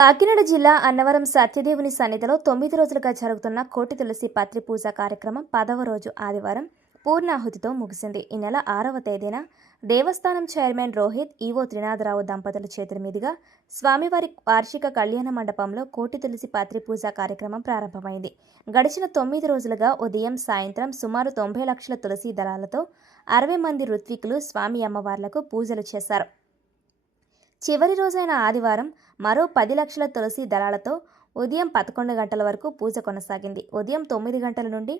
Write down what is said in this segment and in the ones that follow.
కాకినాడ జిల్లా అన్నవరం సత్యదేవుని సన్నిధిలో తొమ్మిది రోజులుగా జరుగుతున్న కోటి తులసి పత్రి పూజ కార్యక్రమం పదవ రోజు ఆదివారం పూర్ణాహుతితో ముగిసింది. ఈ నెల ఆరవ తేదీన దేవస్థానం చైర్మన్ రోహిత్ ఈవో త్రినాథరావు దంపతుల చేతుల మీదుగా స్వామివారి వార్షిక కళ్యాణ మండపంలో కోటి తులసి పత్రి పూజ కార్యక్రమం ప్రారంభమైంది. గడిచిన తొమ్మిది రోజులుగా ఉదయం సాయంత్రం సుమారు తొంభై లక్షల తులసి దళాలతో అరవై మంది ఋత్వికులు స్వామి అమ్మవార్లకు పూజలు చేశారు. చివరి రోజైన ఆదివారం మరో పది లక్షల తులసి దళాలతో ఉదయం పదకొండు గంటల వరకు పూజ కొనసాగింది. ఉదయం తొమ్మిది గంటల నుండి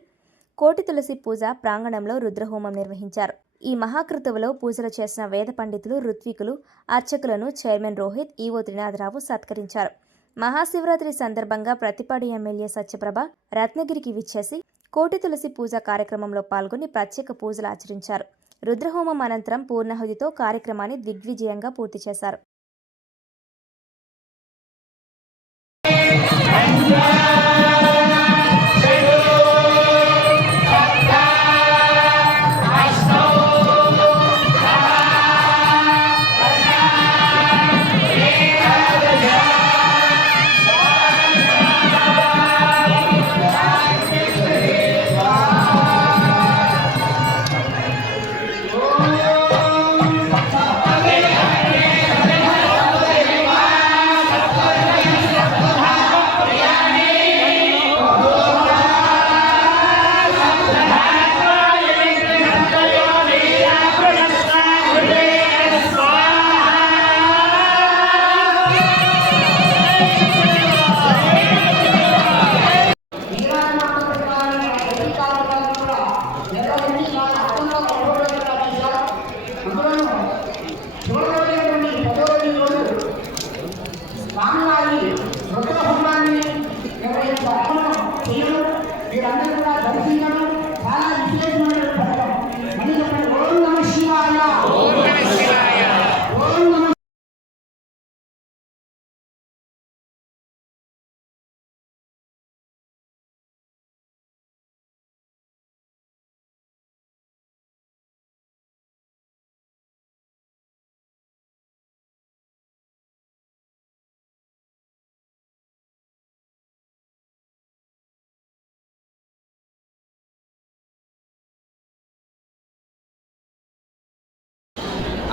కోటి తులసి పూజ ప్రాంగణంలో రుద్రహోమం నిర్వహించారు. ఈ మహాకృతువులో పూజలు చేసిన వేద పండితులు ఋత్వికులు అర్చకులను చైర్మన్ రోహిత్ ఈవో త్రినాథరావు సత్కరించారు. మహాశివరాత్రి సందర్భంగా ప్రతిపాడు ఎమ్మెల్యే సత్యప్రభ రత్నగిరికి విచ్చేసి కోటి తులసి పూజ కార్యక్రమంలో పాల్గొని ప్రత్యేక పూజలు ఆచరించారు. రుద్రహోమం అనంతరం పూర్ణాహుతితో కార్యక్రమాన్ని దిగ్విజయంగా పూర్తి చేశారు.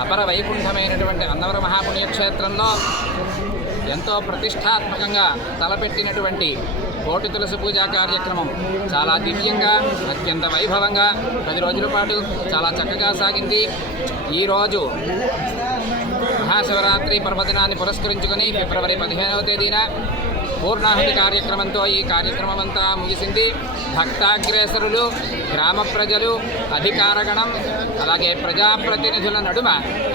అపర వైకుంఠమైనటువంటి అన్నవర మహాపుణ్యక్షేత్రంలో ఎంతో ప్రతిష్టాత్మకంగా తలపెట్టినటువంటి కోటి తులసి పూజా కార్యక్రమం చాలా దివ్యంగా అత్యంత వైభవంగా పది రోజుల పాటు చాలా చక్కగా సాగింది. ఈరోజు మహాశివరాత్రి పర్వదినాన్ని పురస్కరించుకొని ఫిబ్రవరి పదిహేనవ తేదీన పూర్ణాహుతి కార్యక్రమంతో ఈ కార్యక్రమం అంతా ముగిసింది. భక్తాగ్రేసరులు గ్రామ ప్రజలు అధికారగణం అలాగే ప్రజాప్రతినిధుల నడుమ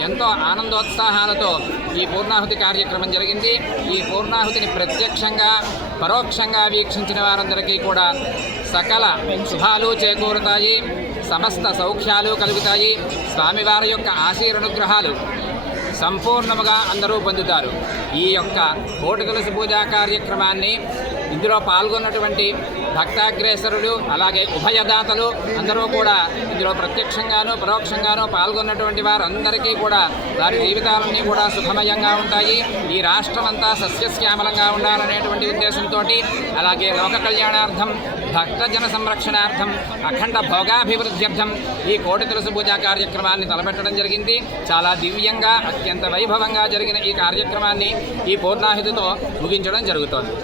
ఎంతో ఆనందోత్సాహాలతో ఈ పూర్ణాహుతి కార్యక్రమం జరిగింది. ఈ పూర్ణాహుతిని ప్రత్యక్షంగా పరోక్షంగా వీక్షించిన వారందరికీ కూడా సకల శుభాలు చేకూరుతాయి. సమస్త సౌఖ్యాలు కలుగుతాయి. స్వామివారి యొక్క ఆశీర్వనుగ్రహాలు సంపూర్ణముగా అందరూ పొందుతారు. ఈ యొక్క కోటి తులసి పూజా కార్యక్రమాన్ని ఇందులో పాల్గొన్నటువంటి భక్తాగ్రేసరులు అలాగే ఉభయదాతలు అందరూ కూడా ఇందులో ప్రత్యక్షంగానూ పరోక్షంగాను పాల్గొన్నటువంటి వారందరికీ కూడా వారి జీవితాలన్నీ కూడా సుఖమయంగా ఉంటాయి. ఈ రాష్ట్రం అంతా సస్యశ్యామలంగా ఉండాలనేటువంటి ఉద్దేశంతో అలాగే లోక కళ్యాణార్థం భక్తజన సంరక్షణార్థం అఖండ భోగాభివృద్ధ్యర్థం ఈ కోటి తులసి పూజా కార్యక్రమాన్ని తలపెట్టడం జరిగింది. చాలా దివ్యంగా అత్యంత వైభవంగా జరిగిన ఈ కార్యక్రమాన్ని ఈ పూర్ణాహితితో ముగించడం జరుగుతోంది.